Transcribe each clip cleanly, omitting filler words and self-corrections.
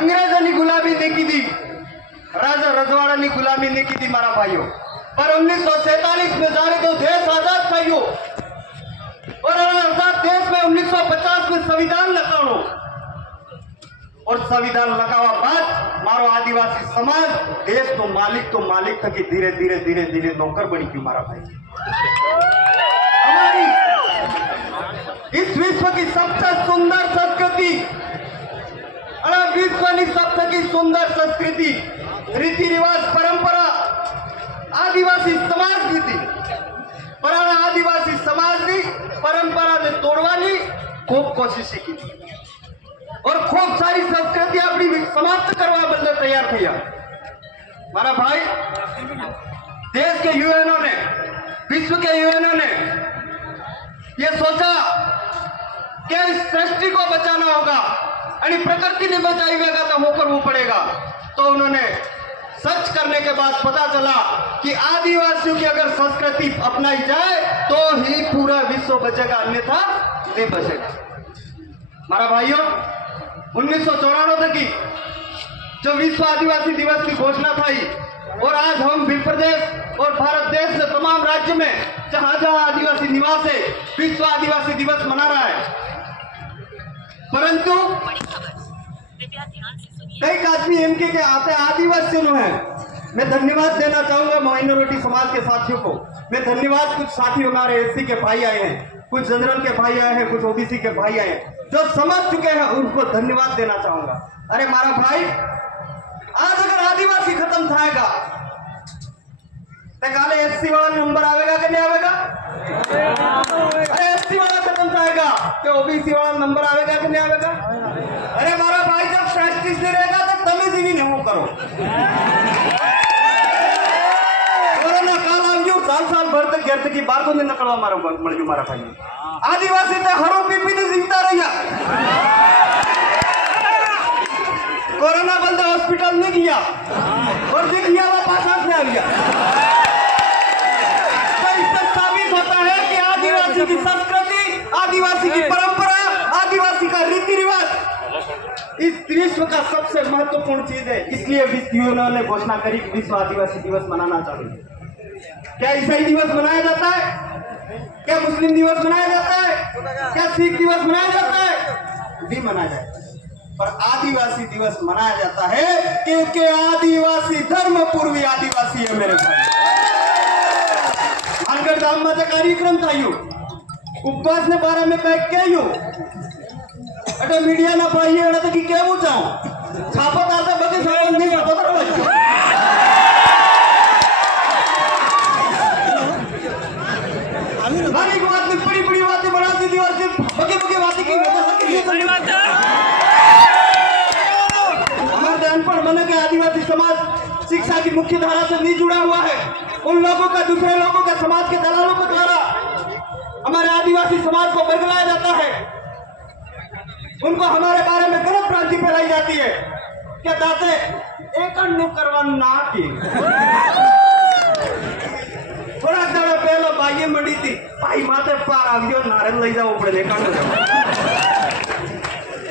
अंग्रेजों गुलामी नहीं की थी, राजा रजवाड़ा ने गुलामी नहीं की थी मारा भाइयों। पर 1947 में जाने तो देश आजाद था यो, और आजाद देश में 1950 में संविधान लगाओ, और संविधान लगावा बाद मारो आदिवासी समाज देश तो मालिक था कि धीरे धीरे धीरे धीरे नौकर बनी क्यों मारा भाई। हमारी इस विश्व की सबसे सुंदर संस्कृति, विश्व की सबसे सुंदर संस्कृति, रीति रिवाज, परंपरा आदिवासी समाज की थी। पर आदिवासी समाज की परंपरा ने तोड़वानी खूब कोशिश की थी, और खूब सारी संस्कृति अपनी समाप्त करवा बदले तैयार थे। मारा भाई, देश के यूएनओ ने, विश्व के यूएनओ ने यह सोचा कि इस सृष्टि को बचाना होगा, और प्रकृति ने बचाएगा तो वो करना पड़ेगा। तो उन्होंने सर्च करने के बाद पता चला कि आदिवासियों की अगर संस्कृति अपनाई जाए तो ही पूरा विश्व बचेगा, अन्यथा नहीं बचेगा। मारा भाइयों, 1994 की जो विश्व आदिवासी दिवस की घोषणा थी, और आज हम भी प्रदेश और भारत देश से तमाम राज्य में जहां जहां आदिवासी निवास है विश्व आदिवासी दिवस मना रहा है। परंतु कई आदमी इनके के आते आदिवासियों है। मैं धन्यवाद देना चाहूंगा माइनॉरिटी समाज के साथियों को। मैं धन्यवाद, कुछ साथी हमारे एससी के भाई आए हैं, कुछ जनरल के भाई आए हैं, कुछ ओबीसी के भाई आए हैं, जो समझ चुके हैं, उनको धन्यवाद देना चाहूंगा। अरे मारा भाई, आज अगर आदिवासी खत्म थाएगा तो काले एससी वाला नंबर आवेगा कि नहीं आवेगा? अरे एससी वाला खत्म थाएगा तो ओबीसी वाला नंबर आवेगा कि नहीं आवेगा? अरे मारा भाई, जब सृष्टि से रहेगा तो तमीज ही नहीं हो करो। कोरोना काल आ गयो, साल भर तक घर की बार को नहीं नकलवा मारो मर गयो मारा भाई। आदिवासी तो हरों पीपी ने जीता रही, कोरोना बंद हॉस्पिटल नहीं गया, और जो गया वो पास से आ गया। तो इससे साबित होता है कि आदिवासी की संस्कृति, आदिवासी की परंपरा, आदिवासी का रीति रिवाज इस विश्व का सबसे महत्वपूर्ण चीज है। इसलिए विश्व यूएनओ ने घोषणा करी कि विश्व आदिवासी दिवस मनाना चाहिए। क्या ईसाई दिवस मनाया जाता है? क्या मुस्लिम दिवस मनाया जाता है? क्या सिख दिवस मनाया जाता है? भी मनाया जाता है, पर आदिवासी दिवस मनाया जाता है क्योंकि आदिवासी धर्म पूर्वी आदिवासी है मेरे भाई। मानगढ़ धाम में कार्यक्रम था यू, उपवास ने बारे में कह के यू अटे मीडिया ना भाई है तो कि क्या पूछाऊं छापत आता बगे सावन नहीं पता हमारी बात में बड़ी बातें बनाती थी और सिर्फ बगे बातें की हमारे अनपढ़ मन के आदिवासी समाज शिक्षा की मुख्य धारा से नहीं जुड़ा हुआ है। उन लोगों का दूसरे लोगों का समाज के दलालों के द्वारा हमारे आदिवासी समाज को बदलाया जाता है। उनको हमारे बारे में गलत भ्रांति फैलाई जाती है। क्या दाते एक करवाना की थोड़ा जरा पहले भाई मंडी थी भाई माते पार आ गयो नारियल ले जाओ पड़े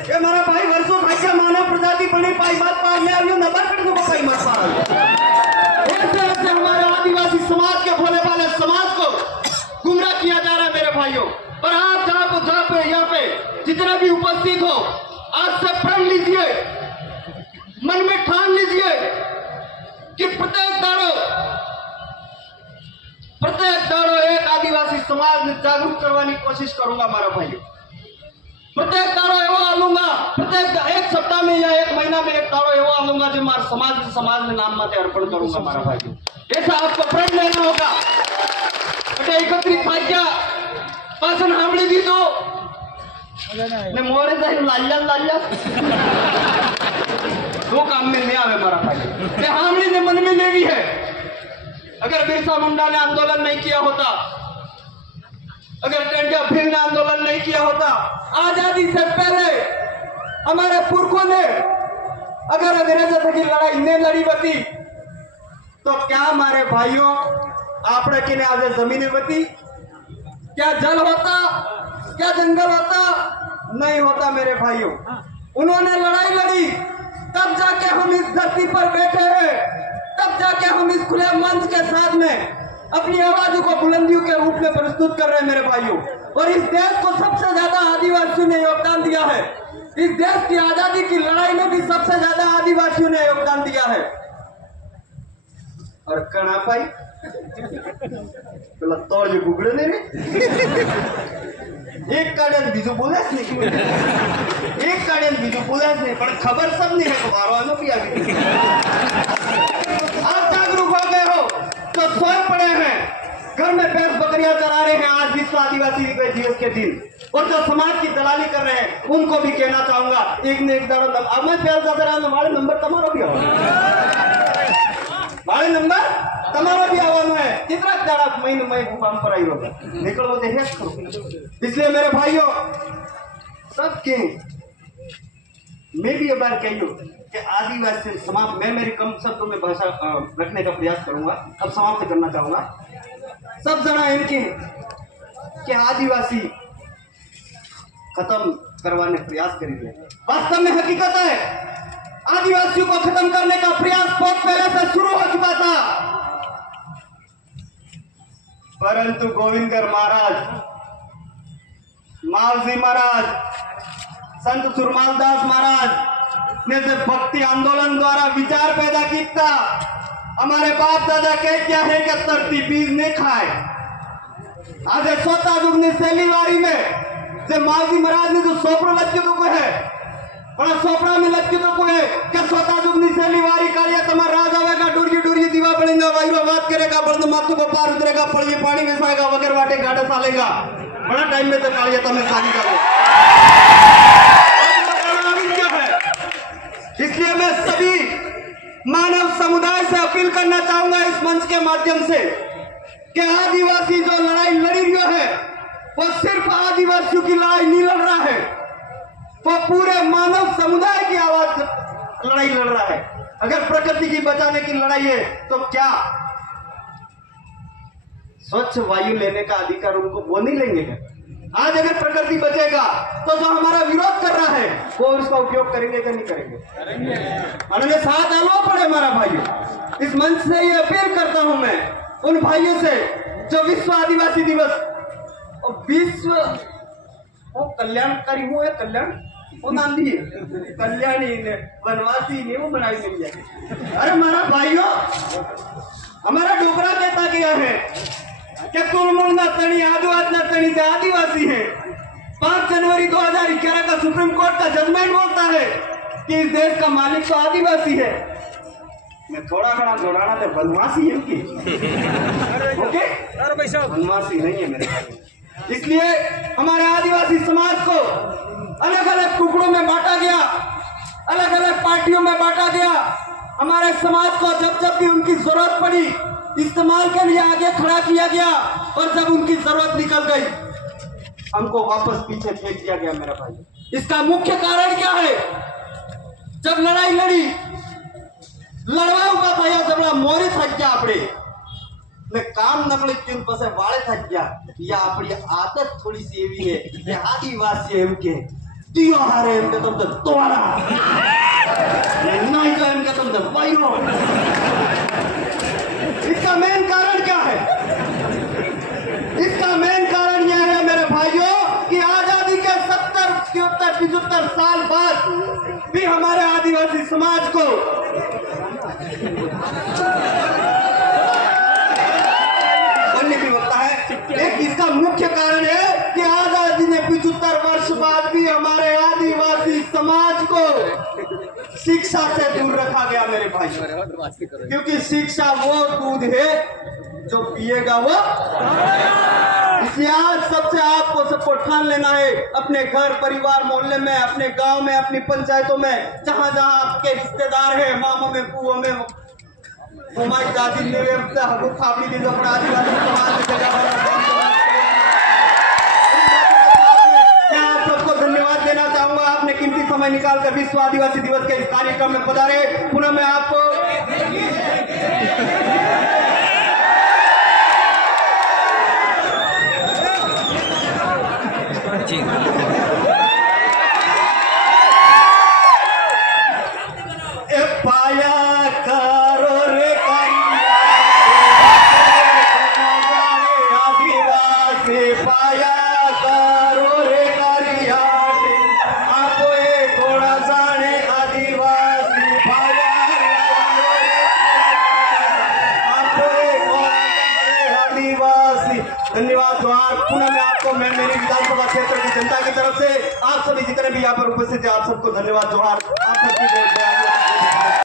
ये मेरा भाई वर्षों भाग्य मानव प्रजाति बनी पाई बात पार ले आयो नंबर कर दो पाई मत पार ऐसे हमारे आदिवासी समाज के भोले भाले समाज को गुमराह किया जा रहा है मेरे भाइयों। पर आप जहाँ पे यहाँ पे जितना भी उपस्थित हो आज से प्रण लीजिए, मन में ठान लीजिए कि प्रत्येक दाड़ो एक आदिवासी समाज में जागरूक करवाने की कोशिश करूंगा हमारा भाइयों। प्रत्येक दाड़ो एवं आलूंगा, प्रत्येक एक सप्ताह में या एक महीना में एक दाड़ो एवं आलूंगा जो हमारे समाज में नाम माते अर्पण करूंगा हमारा भाइयों। ऐसा आपको प्रण लेना होगा। 31 भाग्या पासन हामड़ी दी तो ने मोरे जाए लालिया दो काम में नहीं आवे हमारा भाई। हामड़ी ने मन में लेवी है। अगर बिरसा मुंडा ने आंदोलन नहीं किया होता, अगर टंडिया भील ने आंदोलन नहीं किया होता, आजादी से पहले हमारे पुरखों ने अगर अंग्रेजों से की लड़ाई नहीं लड़ी होती तो क्या हमारे भाइयों आपने किने आज जमीनें होती? क्या जल होता? क्या जंगल होता? नहीं होता मेरे भाइयों। उन्होंने लड़ाई लड़ी तब जाके हम इस धरती पर बैठे हैं, तब जाके हम इस खुले मंच के साथ में अपनी आवाजों को बुलंदियों के रूप में प्रस्तुत कर रहे हैं मेरे भाइयों। और इस देश को सबसे ज्यादा आदिवासियों ने योगदान दिया है। इस देश की आजादी की लड़ाई में भी सबसे ज्यादा आदिवासियों ने योगदान दिया है। और कणा भाई પેલા તોળ જે ગુગળે ને એક કાઢે બીજું બોલે જ નહીં, એક કાઢે બીજું બોલે જ નહીં, પણ ખબર सब नहीं है तो मारवानो भी आ गई। आप जागरूक हो गए हो तो सोए पड़े हैं, घर में भैंस बकरियां चरा रहे हैं आज विश्व आदिवासी दिवस के दिन, और जो समाज की दलाली कर रहे हैं उनको भी कहना चाहूंगा एक ने एक दाड़ो अब मैं फैल जाता रहा हमारे नंबर તમારો भी मारे नंबर તમારો भी આવવાનો है। कितना दाड़ा महीने में काम पर आई होगा निकलो दे हेस करो। इसलिए मेरे भाइयों सबके मैं भी ये बात कही कि आदिवासी समाप्त, मैं मेरी कम शब्दों में भाषा रखने का प्रयास करूंगा, अब समाप्त करना चाहूंगा। सब जना इनके कि आदिवासी खत्म करवाने प्रयास करेंगे। वास्तव में हकीकत है आदिवासियों को खत्म करने का प्रयास बहुत पहले से शुरू हो चुका था, परंतु गोविंदगढ़ महाराज, मालजी महाराज, संत सुरमाल दास महाराज ने जब भक्ति आंदोलन द्वारा विचार पैदा किया, हमारे बाप दादा कह क्या है कि धरती बीज नहीं खाए। आज स्वतः दुगनी शैलीवारी में जब मालजी महाराज ने जो सोपड़ा लज्जित को है बड़ा सोपड़ा में लज्जित को है क्या स्वतः दुगनी शैलीवारी कालिया तुम्हारा राज आवेगा, डोरिये डोरिये दीवा बढ़ेगा, वायु बात करेगा, बर्द माथु को पार उतरेगा, पड़िए पानी मिसाएगा, वगैरह वाटे गाड़ा सालेगा, बड़ा टाइम में तो कालिया तुम्हें शादी करो। इसलिए मैं सभी मानव समुदाय से अपील करना चाहूंगा इस मंच के माध्यम से कि आदिवासी जो लड़ाई लड़ी रही है वो सिर्फ आदिवासियों की लड़ाई नहीं लड़ रहा है, वो पूरे मानव समुदाय की आवाज लड़ाई लड़ रहा है। अगर प्रकृति की बचाने की लड़ाई है तो क्या स्वच्छ वायु लेने का अधिकार उनको वो नहीं लेंगे क्या? आज अगर प्रकृति बचेगा तो जो हमारा विरोध कर रहा है वो उसका उपयोग करेंगे कि नहीं करेंगे? उन्होंने साथ आलो पड़े हमारा भाइयों। इस मंच से ये अपील करता हूं मैं उन भाइयों से जो विश्व आदिवासी दिवस और विश्व वो कल्याणकारी वो है, कल्याण वो नांदी कल्याणी ने वनवासी ने वो बनाई मिल जाएगी। अरे हमारा भाइयों हमारा डोकरा कहता गया है कि तुलमुल ना तणी आदिवासी ना तणी से आदिवासी है। 5 जनवरी 2011 का सुप्रीम कोर्ट का जजमेंट बोलता है कि इस देश का मालिक तो आदिवासी है। मैं थोड़ा घड़ा जोड़ाना तो वनवासी है कि ओके वनवासी नहीं है मेरे भाई। इसलिए हमारे आदिवासी समाज को अलग अलग टुकड़ों में बांटा गया, अलग अलग पार्टियों में बांटा गया। हमारे समाज को जब जब भी उनकी जरूरत पड़ी इस्तेमाल के लिए आगे खड़ा किया गया, और जब उनकी जरूरत निकल गई हमको वापस पीछे फेंक दिया गया मेरा भाई। इसका मुख्य कारण क्या है? जब लड़ाई लड़ी लड़वा हुआ था या जब मोरी थक गया अपने ने काम नकली क्यों पसे वाले थक गया या अपनी आदत थोड़ी सी एवी है कि आदिवासी एम के त्योहार है इनके तुम तो तोड़ा नहीं तो इनके तुम तो वायरो। इसका मेन कारण क्या है? इसका मेन कारण यह है मेरे भाइयों कि आजादी के 70, 73, 75 साल बाद भी हमारे आदिवासी समाज को एक इसका मुख्य कारण है कि आजादी ने 75 वर्ष बाद भी हमारे आदिवासी समाज को शिक्षा से दूर रखा गया मेरे भाई, क्योंकि शिक्षा वो दूध है जो पिएगा वो। इसलिए आज सबसे आपको सबको ठान लेना है अपने घर परिवार मोहल्ले में, अपने गांव में, अपनी पंचायतों में, जहां जहां आपके रिश्तेदार हैं, मामों में पुओं में हमारी दादी ने खापड़ी दी जो आदिवासी समाज की जगह सबको धन्यवाद देना चाहूंगा। आपने कीमती समय निकालकर विश्व आदिवासी दिवस के इस कार्यक्रम में पधारे। पुनः मैं आपको पाया करो रे करियाटी आपो थोड़ा जाने आदिवासी पाया आदिवासी। धन्यवाद जोहार। पुनः मैं आपको मैं मेरी विधानसभा क्षेत्र की जनता की तरफ से आप सभी जितने भी यहाँ पर उपस्थित है आप सबको धन्यवाद जोहार। आप सबकी